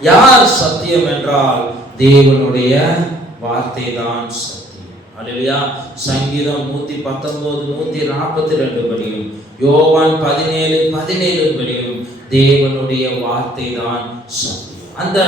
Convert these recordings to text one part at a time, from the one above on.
யார் சத்தியம் என்றால் தேவனுடைய வார்த்தை தான் சத்தியம். அல்லையா சங்கீதம் நூத்தி பத்தொன்பது நூத்தி நாற்பத்தி ரெண்டு படியும். யோவான் பதினேழு பதினேழு படியும். தேவனுடைய வார்த்தை தான் சத்தியம். அந்த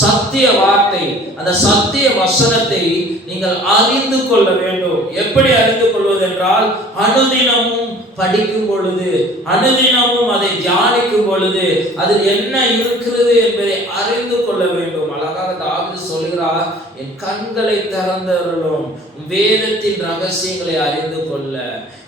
சத்திய வார்த்தை அந்த சத்திய வசனத்தை நீங்கள் அறிந்து கொள்ள வேண்டும். எப்படி அறிந்து கொள்ள என்றால் அனுதினமும் படிக்கும் பொழுது அனுதினமும் அதை தியானிக்கும் பொழுது அதில் என்ன இருக்கிறது என்பதை அறிந்து கொள்ள வேண்டும். அழகாக தாவிது சொல்கிறார் என் கண்களை திறந்தருளும் வேதத்தின் ரகசியங்களை அறிந்து கொள்ள.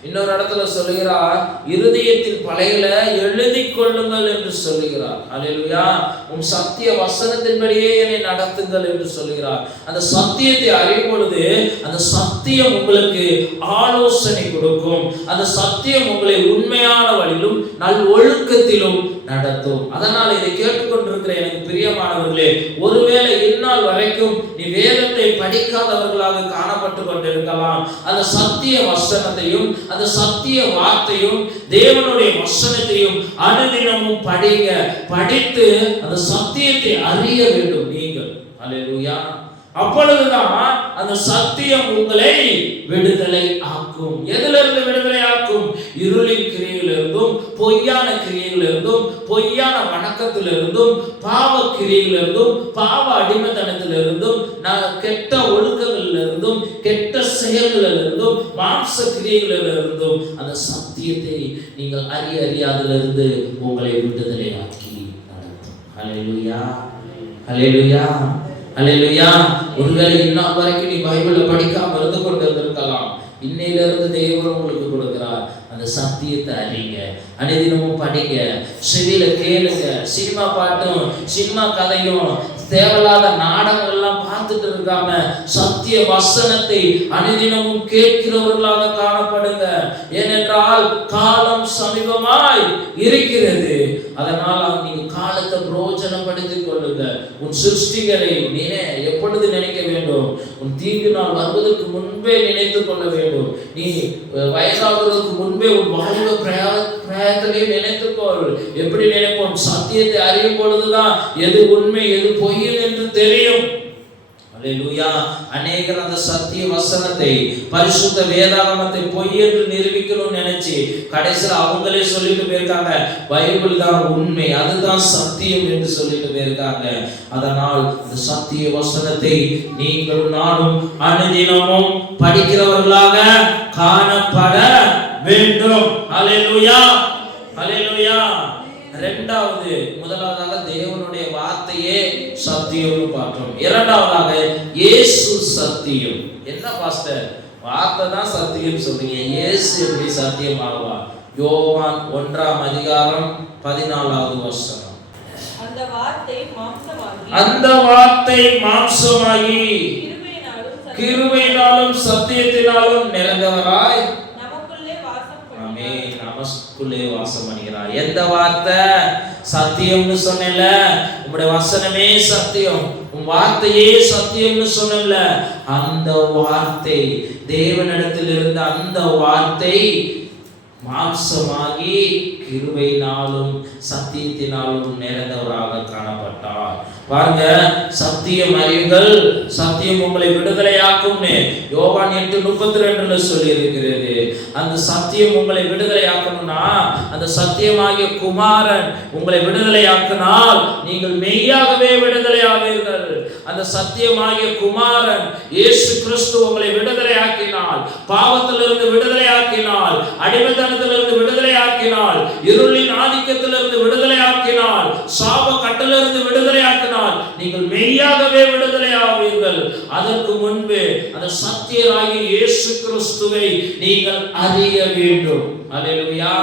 இன்னொரு இடத்துல சொல்லுகிறார் இருதயத்தின் பழையில எழுதி கொள்ளுங்கள் என்று சொல்லுகிறார். அல்லேலூயா உன் சத்திய வசனத்தின்படியே என்னை நடத்துங்கள் என்று சொல்லுகிறார். அந்த சத்தியத்தை அறியும் பொழுது அந்த சத்தியம் உங்களுக்கு ஆலோசனை கொடுக்கும். அந்த சத்தியம் உங்களை உண்மையான வழியிலும் நல் ஒழுக்கத்திலும் நடத்தும். அதனால் இதை கேட்டுக்கொண்டிருக்கிற எனக்கு பிரியமானவர்களே ஒருவேளை இந்நாள் வரைக்கும் நீ வேதத்தை படிக்காதவர்களாக காணப்பட்டு கொண்டிருக்கலாம். அந்த சத்திய வசனத்தையும் அந்த சத்திய வார்த்தையும் தேவனுடைய வசனத்தையும் அனுதினமும் படிங்க. படித்து அந்த சத்தியத்தை அறிய வேண்டும் நீங்கள். அலையா அப்பொழுதுதான் அந்த சத்தியம் உங்களை விடுதலை ஆக்கும். எதுல இருந்து விடுதலை ஆக்கும்? இருளின் கிரியையிலிருந்தும் பொய்யான கிரியைகளிலிருந்தும் பொய்யான வணக்கத்திலிருந்தும் பாவ கிரியிலிருந்தும் பாவ அடிமைத்தனத்திலிருந்தும் கெட்ட ஒழுக்கங்களிலிருந்தும் கெட்ட செயல்களிலிருந்தும் மாம்ச கிரியிலிருந்தும் அந்த சத்தியத்தை நீங்கள் அறிய அறியாதிலிருந்து உங்களை விடுதலை ஆக்கி நடத்தும். ஹalleluya ஹalleluya அல்லேலூயா ஒருவேளை இன்னும் வரைக்கும் நீ பைபிளை படிக்காம இருந்து கொண்டு இருந்திருக்கலாம் இன்னையிலிருந்து தேவன் உங்களுக்கு கொடுக்குறார். அந்த சத்தியத்தை அறிங்க. அனைதினமும் படிங்க. செவியில கேளுங்க. சினிமா பாட்டும் சினிமா கதையும் தேவையில்லாத நாடகம் எல்லாம் பார்த்துட்டு இருக்காம சத்திய வசனத்தை அனுதினமும் கேட்கிறவர்களாக காணப்படுங்க. ஏனென்றால் காலம் சமீபமாய் இருக்கிறது. அதனால் நீங்க காலத்தை பிரோஜனப்படுத்திக் கொள்ளுங்க உன் சிருஷ்டிகளை நீனே எப்பொழுது நினைக்க வேண்டும்? உன் தீங்கு நாள் வருவதற்கு முன்பே நினைத்து கொள்ள வேண்டும். நீ வயதாகுவதற்கு முன்பே உன் வாழ்வு பிரயா பிரயாணத்திலையும் நினைத்துக்கொள் எப்படி நினைப்போம்? சத்தியத்தை அறியும் பொழுதுதான் எது உண்மை எது பொய்யல் என்று தெரியும். அநேகர் அந்த சத்திய வசனத்தை பரிசுத்த வேதாகமத்தை பொய் என்று நிரூபிக்கணும்னு நினைச்சு கடைசியில் அவங்களே சொல்லிட்டு போயிருக்காங்க. பைபிள் தான் உண்மை அதுதான் சத்தியம் என்று சொல்லிட்டு போயிருக்காங்க. அதனால் இந்த சத்திய வசனத்தை நீங்கள் நானும் அனுதினமும் படிக்கிறவர்களாக காணப்பட வேண்டும். அல்லேலூயா இரண்டாவது முதலாவதாக தேவனுடைய வார்த்தையே சத்தியம்னு பார்த்தோம். இரண்டாவதாக இயேசு சத்தியம். என்ன பாஸ்டர்? வார்த்தை தான் சத்தியம் சொல்றீங்க. இயேசு எப்படி சத்தியம் ஆகுவா யோவான் ஒன்றாம் அதிகாரம் பதினாலாவது வருஷம் அந்த வார்த்தை மாம்சமாகி கிருபையினாலும் சத்தியத்தினாலும் நிறைந்தவராய் நமக்குள்ளே வாசம் ஆமே பண்ணினார். நமஸ்குள்ளே வாசம் பண்ணுகிறார். எந்த வார்த்தை? சத்தியம்னு சொன்னேன்ல. உங்களுடைய வசனமே சத்தியம். உன் வார்த்தையே சத்தியம்னு சொன்னேன்ல. அந்த வார்த்தை தேவனிடத்தில் இருந்த அந்த வார்த்தை மாம்சமாகி கிருபையினாலும் சத்தியத்தினாலும் நிறைந்தவராக காணப்பட்டார். பாருங்க சத்தியம் அறியுங்கள். சத்தியம் உங்களை விடுதலையாக்கும்னு யோகான் எட்டு முப்பத்தி ரெண்டுல சொல்லி இருக்கிறது அந்த சத்தியம் உங்களை விடுதலையாக்கணும்னா அந்த சத்தியமாகிய குமாரன் உங்களை விடுதலையாக்கினால் நீங்கள் மெய்யாகவே விடுதலை ஆவீர்கள் அந்த சத்தியமாகிய குமாரன் இயேசு கிறிஸ்து உங்களை விடுதலையாக்கினால் பாவத்திலிருந்து விடுதலையாக்கினால் அடிமைத்தனத்திலிருந்து விடுதலை விடுதலையாக்கினால் இருளின் ஆதிக்கத்திலிருந்து விடுதலையாக்கினால் சாப கட்டிலிருந்து விடுதலையாக்கினால் நீங்கள் மெய்யாகவே விடுதலை ஆவீர்கள் அதற்கு முன்பு அந்த சத்தியராகி இயேசு கிறிஸ்துவை நீங்கள் அறிய வேண்டும். அலையா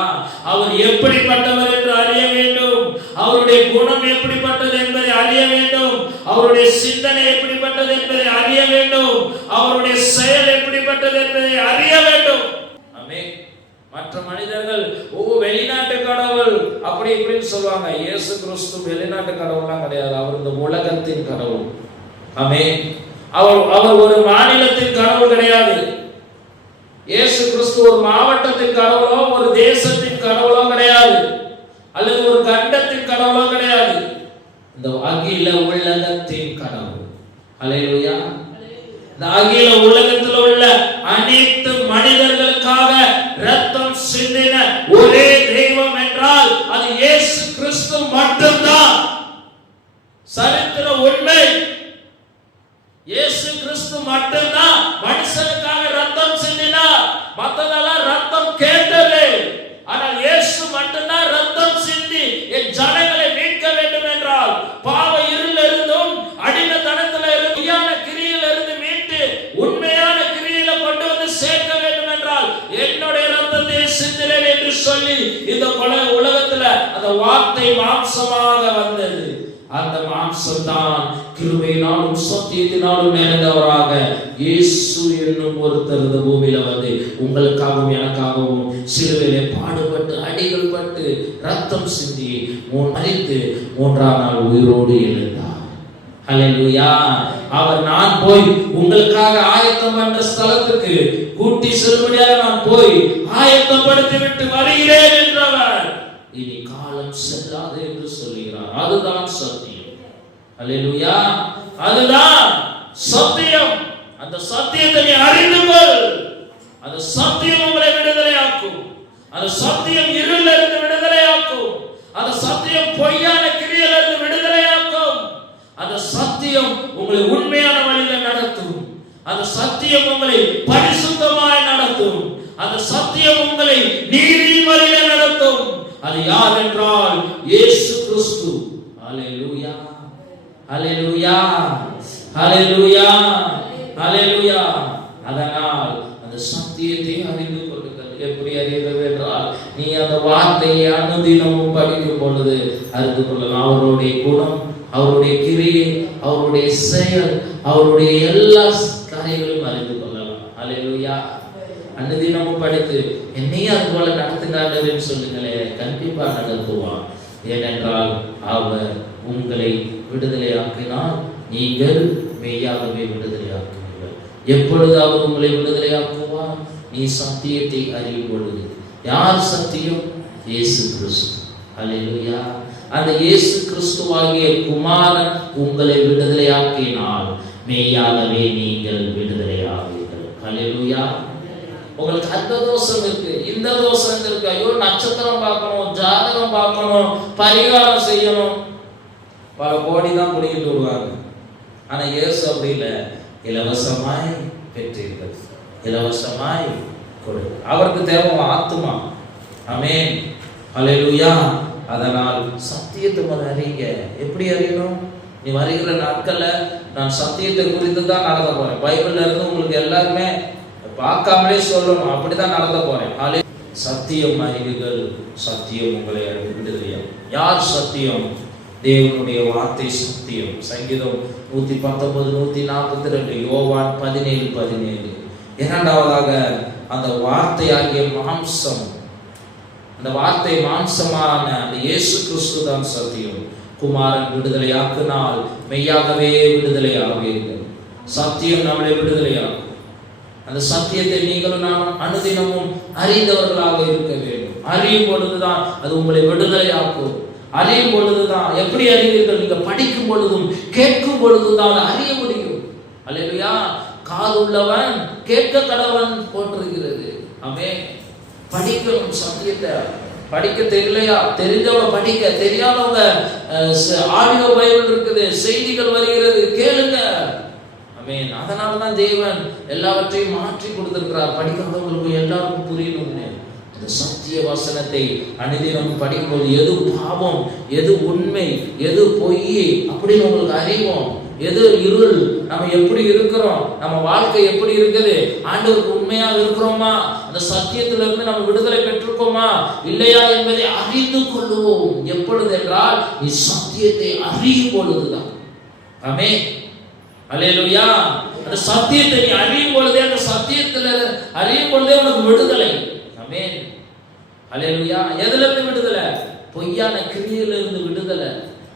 அவர் எப்படிப்பட்டவர் என்று அறிய வேண்டும். அவருடைய குணம் எப்படிப்பட்டது என்பதை அறிய வேண்டும். அவருடைய சிந்தனை எப்படிப்பட்டது என்பதை அறிய வேண்டும். அவருடைய செயல் எப்படிப்பட்டது என்பதை அறிய வேண்டும். அமே மற்ற மனிதர்கள் ஓ வெளிநாட்டு கடவுள் அப்படி இப்படின்னு சொல்லுவாங்க. இயேசு கிறிஸ்து வெளிநாட்டு கடவுள்லாம் கிடையாது. அவர் இந்த உலகத்தின் கடவுள். ஆமே அவர் அவர் ஒரு மாநிலத்தின் கடவுள் கிடையாது. இயேசு கிறிஸ்து ஒரு மாவட்டத்தின் கடவுளோ ஒரு தேசத்தின் கடவுளோ கிடையாது. அல்லது ஒரு கண்டத்தின் கடவுளோ கிடையாது. இந்த அகில உலகத்தின் கடவுள். அல்லேலூயா இந்த அகில உலகத்தில் உள்ள அனைத்து மனிதர்கள் ஒரே வார்த்தை மாம்சமாக வந்தது. அந்த மாம்சம் தான் கிருபையினாலும் சத்தியத்தினாலும் நிறைந்தவராக இயேசு என்னும் ஒருத்தர் இந்த பூமியில வந்து உங்களுக்காகவும் எனக்காகவும் சிலுவையிலே பாடுபட்டு அடிகள் பட்டு ரத்தம் சிந்தி மூ- மூன்றாம் நாள் உயிரோடு எழுந்தார். அலையா அவர் நான் போய் உங்களுக்காக ஆயத்தம் என்ற ஸ்தலத்துக்கு கூட்டி செல்லும்படியாக நான் போய் ஆயத்தப்படுத்தி விட்டு வருகிறேன் என்றவர். இனி காலம் செல்லாது என்று சொல்லுகிறார் அதுதான் சத்தியம். ஹalleluya அதுதான் சத்தியம். அந்த சத்தியத்தை நீ அறிந்து கொள். அந்த சத்தியம் உங்களை விடுதலை ஆக்கும் அந்த சத்தியம் இருள் இருந்து விடுதலை ஆக்கும் அந்த சத்தியம் பொய்யான கிரியில் இருந்து விடுதலையாக்கும். அந்த சத்தியம் உங்களை உண்மையான வழியில நடத்தும். அந்த சத்தியம் உங்களை பரிசுத்தமாய் நடத்தும். அந்த சத்தியம் உங்களை நீர் அது யார் என்றால் இயேசு கிறிஸ்து. ஹalleluya. ஹalleluya. ஹalleluya. ஹalleluya. அதனால் அந்த சத்தியத்தை அறிந்து கொள்ளுங்கள். எப்படி அறிகிறது என்றால் நீ அந்த வார்த்தையை அனுதினமும் படிக்கும் பொழுது அறிந்து கொள்ளலாம். அவருடைய குணம் அவருடைய கிரியை அவருடைய செயல் அவருடைய எல்லா காரியங்களும் அறிந்து கொள்ளலாம். அலையலுயா அனுதினமும் படித்து என்னையும் அது போல நடத்துகிறார்கள் சொல்லுங்களே கண்டிப்பா நடத்துவான். ஏனென்றால் அவர் உங்களை விடுதலையாக்கினால் நீங்கள் மெய்யாகவே விடுதலையாக்குவீர்கள். எப்பொழுது அவர் உங்களை விடுதலையாக்குவார்? நீ சத்தியத்தை அறியும் பொழுது யார் சத்தியம்? இயேசு கிறிஸ்து. அல்லா அந்த இயேசு கிறிஸ்துவாகிய குமாரன் உங்களை விடுதலையாக்கினால் மெய்யாகவே நீங்கள் விடுதலையாவீர்கள். அல்லேலூயா உங்களுக்கு அந்த தோஷம் இருக்கு. இந்த தோஷம் இருக்கு. ஐயோ நட்சத்திரம் பார்க்கணும் ஜாதகம் பார்க்கணும் பரிகாரம் செய்யணும். பல கோடி தான் பிடிக்கிட்டு வருவாங்க ஆனா இயேசு அப்படி இல்லை. இலவசமாய் பெற்றீர்கள். இலவசமாய் கொடு அவருக்கு தேவை உன் ஆத்துமா. ஆமென். அதனால் சத்தியத்தை முதல் அறிங்க. எப்படி அறியணும்? நீ வருகிற நாட்களில் நான் சத்தியத்தை குறித்து தான் நடத்த போறேன். பைபிள்ல இருந்து உங்களுக்கு எல்லாருமே பார்க்காமலே சொல்லணும். அப்படிதான் நடந்து போறேன். சத்தியம் அறிவுகள் சத்தியம் உங்களை விடுதலையா யார் சத்தியம்? தேவனுடைய வார்த்தை சத்தியம். சங்கீதம் நூத்தி பத்தொன்பது நூத்தி நாற்பத்தி ரெண்டு யோவான் பதினேழு பதினேழு. இரண்டாவதாக அந்த வார்த்தையாகிய மாம்சம். அந்த வார்த்தை மாம்சமான அந்த இயேசு கிறிஸ்து தான் சத்தியம். குமாரன் விடுதலையாக்கினால் மெய்யாகவே விடுதலையாவீர்கள் சத்தியம் நம்மளை விடுதலையாகும் அந்த சத்தியத்தை நீங்களும் நாம் அனுதினமும் அறிந்தவர்களாக இருக்க வேண்டும். அறியும் பொழுதுதான் அது உங்களை விடுதலையாக்கும். அறியும் பொழுதுதான் எப்படி அறிவீர்கள்? நீங்க படிக்கும் பொழுதும் கேட்கும் பொழுதுதான் அறிய முடியும். அல்லையா காது உள்ளவன் கேட்க கடவன் போட்டிருக்கிறது ஆமே படிக்கணும் சத்தியத்தை. படிக்க தெரியலையா? தெரிஞ்சவங்க படிக்க தெரியாதவங்க ஆடியோ பைபிள் இருக்குது செய்திகள் வருகிறது. கேளுங்க. அமேன் அதனால தான் தேவன் எல்லாவற்றையும் மாற்றி கொடுத்திருக்கிறார். படிக்காதவங்களுக்கு எல்லாருக்கும் புரியணும்னு இந்த சத்திய வசனத்தை அனுதினம் படிக்கும்போது எது பாவம் எது உண்மை எது பொய் அப்படின்னு உங்களுக்கு அறிவோம். எது இருள் நம்ம எப்படி இருக்கிறோம் நம்ம வாழ்க்கை எப்படி இருக்குது ஆண்டவருக்கு உண்மையாக இருக்கிறோமா? அந்த சத்தியத்திலிருந்து நம்ம விடுதலை பெற்றிருக்கோமா? இல்லையா என்பதை அறிந்து கொள்வோம் எப்பொழுது என்றால் நீ சத்தியத்தை அறியும் பொழுதுதான். ஆமே அலையலுயா அந்த சத்தியத்தை நீ அறியும் பொழுதே அந்த சத்தியத்துல அறியும் பொழுதே உனக்கு விடுதலை. ஆமென் அலையலுயா எதுல இருந்து விடுதலை? பொய்யான கிரியையில இருந்து விடுதலை.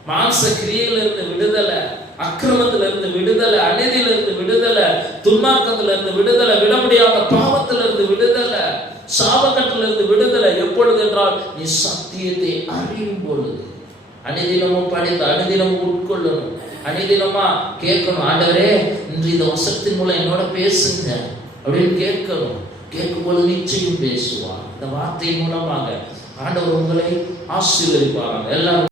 மாம்ச கிரியையில இருந்து விடுதலை. அக்கிரமத்துல இருந்து விடுதலை. அநீதியில இருந்து விடுதலை. துன்மாக்கத்துல இருந்து விடுதலை. விட முடியாத பாவத்துல இருந்து விடுதலை. சாபக்கட்டுல இருந்து விடுதலை. எப்பொழுது என்றால் நீ சத்தியத்தை அறியும் பொழுது. அனுதினமும் படித்து அனுதினமும் உட்கொள்ளணும். அனுதினமா கேட்கணும். ஆண்டவரே இன்று இந்த வசத்தின் மூலம் என்னோட பேசுங்க. அப்படின்னு கேட்கணும். கேட்கும்போது நிச்சயம் பேசுவார். இந்த வார்த்தை மூலமாக ஆண்டவர் உங்களை ஆசீர்வதிப்பாங்க எல்லாரும்